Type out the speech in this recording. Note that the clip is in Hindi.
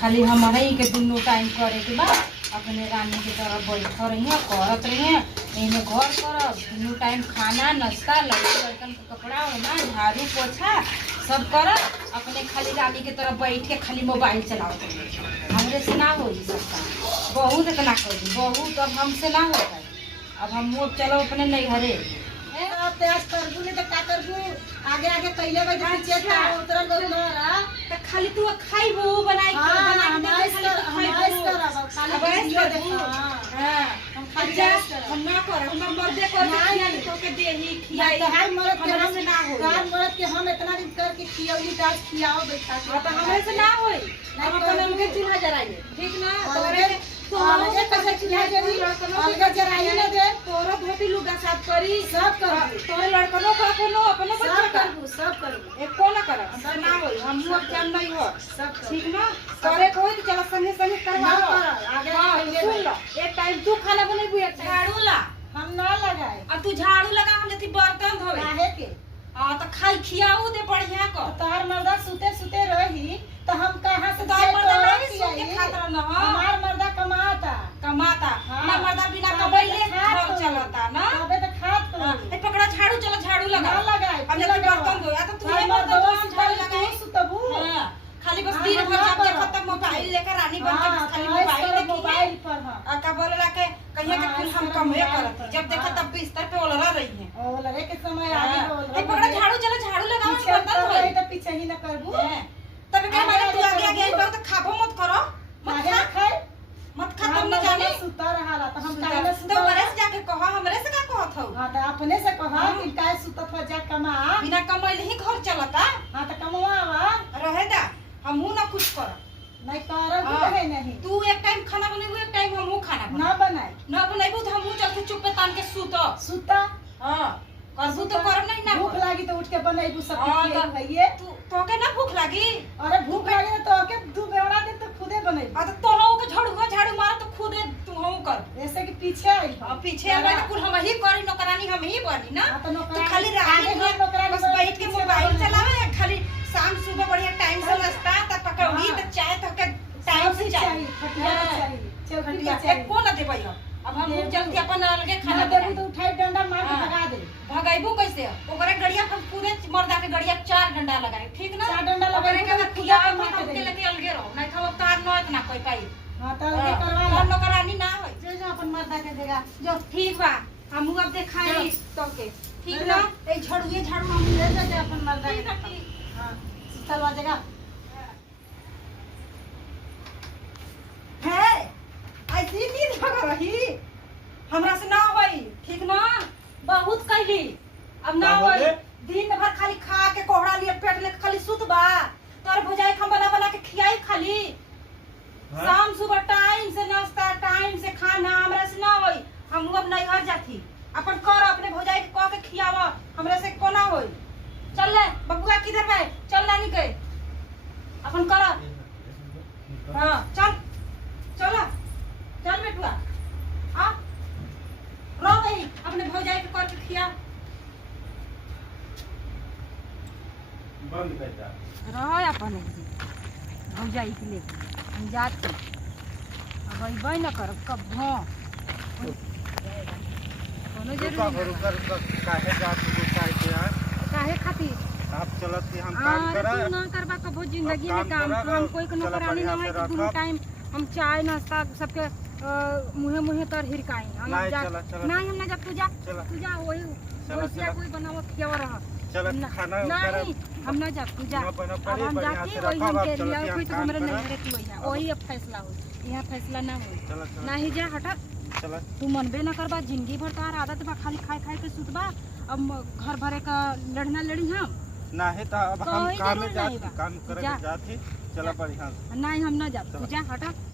खाली हमारे ही के दुनों टाइम करे के बाद अपने रानी के तरह बैठ रही करत रही एने घर करब दुनों टाइम खाना नाश्ता लड़कन के कपड़ा होना झाड़ू पोछा सब करब अपने खाली रानी के तरह बैठ के खाली मोबाइल चलाओ हमरे से ना हो सकता बहुत इतना करी बहुत अब हमसे ना होता है अब हम वो चलो अपने नहीं घरे प्याज करबू नहीं तो का करबू आगे आगे कइले बा जब चेक का उतरल गो न रहा त खाली तू खाइबू बनाई के बना के दे खाली हम खाली वीडियो देखो हां हम खाली हम ना कर हम मर्दे कर नहीं तो के देही खियाई तो हर मर्द के हमसे ना हो हर मर्द के हम इतना दिन करके खियाउली दाल खियाओ बैठा के तो हमरे से ना होई हम अपन हमके चूल्हा जराइए ठीक ना तोरे तो हमके कैसे चूल्हा जरी अलग जराई ना दे तोरा धोती लुगा साफ करी सब कर तोरे लड़कनो का कोनो अपनो सब करबू एक कोना कर सब ना होई हम लोग जान नहीं हो सब ठीक ना करे कोई तो चलो संगे संगे करवा आगे सुन लो एक टाइम तू खाना बनेबू एक झाड़ू ला हम ना लगाए अब तू झाड़ू लगा हम जति बर्तन धोवे काहे के हां तो खाई खियाऊ दे बढ़िया को तोहर मर्दा सुते सुते रही तो हम कहां से तो मर्दा नहीं सो के खातर न हमार मर्दा कमाता कमाता ना मर्दा बिना कमाइले घर चलता ना अबे तो खात तो ए पकड़ा झाड़ू चलो झाड़ू लगा ना लगाए अब जति बर्तन धोया तो तू ये मर्दा बर्तन झाड़ू लगा सुतबू हां खाली बस दिन भर जब देखत मोबाइल लेकर रानी बन के खाली मोबाइल पर हां आ का बोलला के कहिया के कुल हम कमे करत जब देखत तब बिस्तर पे ओलरा रही है ओलरे के समय आगे ए पकड़ा झाड़ू चलो झाड़ू लगा बर्तन धोई तो पीछे ही ना करबू तब क्या माने तू आगे आगे पर तो खाबो मत करो मत खा खाए मत खा तुम न जाने सुता रहा तो हम काहे तो बरे से जाके कहो हमरे से का कहत हो हां तो अपने से कहो कि काहे सुतत हो जा कमा बिना कमाइले ही घर चलता हां तो कमावा रहे दा हमहू ना कुछ कर नहीं करब है नहीं तू एक टाइम खाना बनेबू एक टाइम हमहू खाना ना बनाए ना बनेबू तो हमहू चल के चुप पे तान के सुता हां करबू तो करब नहीं ना भूख लागी तो उठ के बनाइबू सब हां खाइए तू तोके ना भूख लागी अरे भूख लागी तो के दू बेवड़ा दिन तो खुदे बनाइबू आ तो तोहू के झाड़ू मार तो खुदे तू हम कर ऐसे कि पीछे आई हां पीछे आवे तो कुल हम ही करी नौकरानी हम ही बनी ना तो तो खाली रानी हम नौकरानी बस बैठ के मोबाइल चलावे खाली शाम सुबह बढ़िया टाइम से नाश्ता तक पकौड़ी तक चाय तक के टाइम से चाहिए खटिया चाहिए चल खटिया एक चाहिए को ना देबै अब हम जल्दी अपन अलगे खाना देबू तो उठाई डंडा मार के भगा दे भगाइबू कैसे ओकरे गड़िया हम पूरे मर्दा के गड़िया 4 डंडा लगाए ठीक ना 4 डंडा लगाए के खुदा के लेके अलगे रहो नहीं खाओ तार न इतना कोई पाई हां तो अलगे करवा ला नौकरानी ना होय जो अपन मर्दा के देगा जो ठीक बा हम अब देखाई तो के ठीक ना ए झाड़ू हम ले जा अपन मर्दा के हां चलवा देगा है ऐसी नींद भग रही हमरा से ना होई ठीक ना बहुत कहली अब ना होई दिन भर खाली खा के कोहड़ा लिए पेट ले खाली सुत बा तोर भुजाई हम बना के खियाई खाली शाम सुबह टाइम से नाश्ता टाइम से खाना हमरा से ना होई हम अब नहीं घर जाती अपन कर अपने भुजाई के क के खियावा हमरा से कोना होई चल ले बबुआ किधर बे चल नानी के अपन कर हां चल चला चल बेटुआ आ रो गई अपने भौजाई के करके खिया बंद कर जा रहो अपन भौजाई के लिए हम जाते अब अइबै न करब कब भो कोनो जरूरी काहे जात हो काहे के यार काहे खातिर आप चलत के हम काम करा तू ना करबा कबो जिंदगी में काम हम कोई के नौकरानी ना है कि दुनु टाइम हम चाय नाश्ता सबके मुहे मुहे तर हिरकाई हम नहीं, जा चला, चला। नहीं हम ना जब तू जा वही वैसे कोई बनावत खियावा रहा चल खाना नहीं हम ना जा तू जा बना अब पड़े हम बढ़िया जाती से वही रखा हम आप के चलत लिया के कोई हम तो काम हमरा करा नहीं रहती वही वही अब फैसला हो यहाँ फैसला ना हो चला चला नहीं जा हटा चला तू मनबे ना करबा जिंदगी भर तार आदत बा खाली खाए खाए के सुतबा अब घर भरे का लड़ना लड़ी हम नहीं तो अब हम कोई काम में जरूर नहीं जात बा। काम करे जा। जात ही चला बढ़िया नहीं हम ना जा तू जा हटा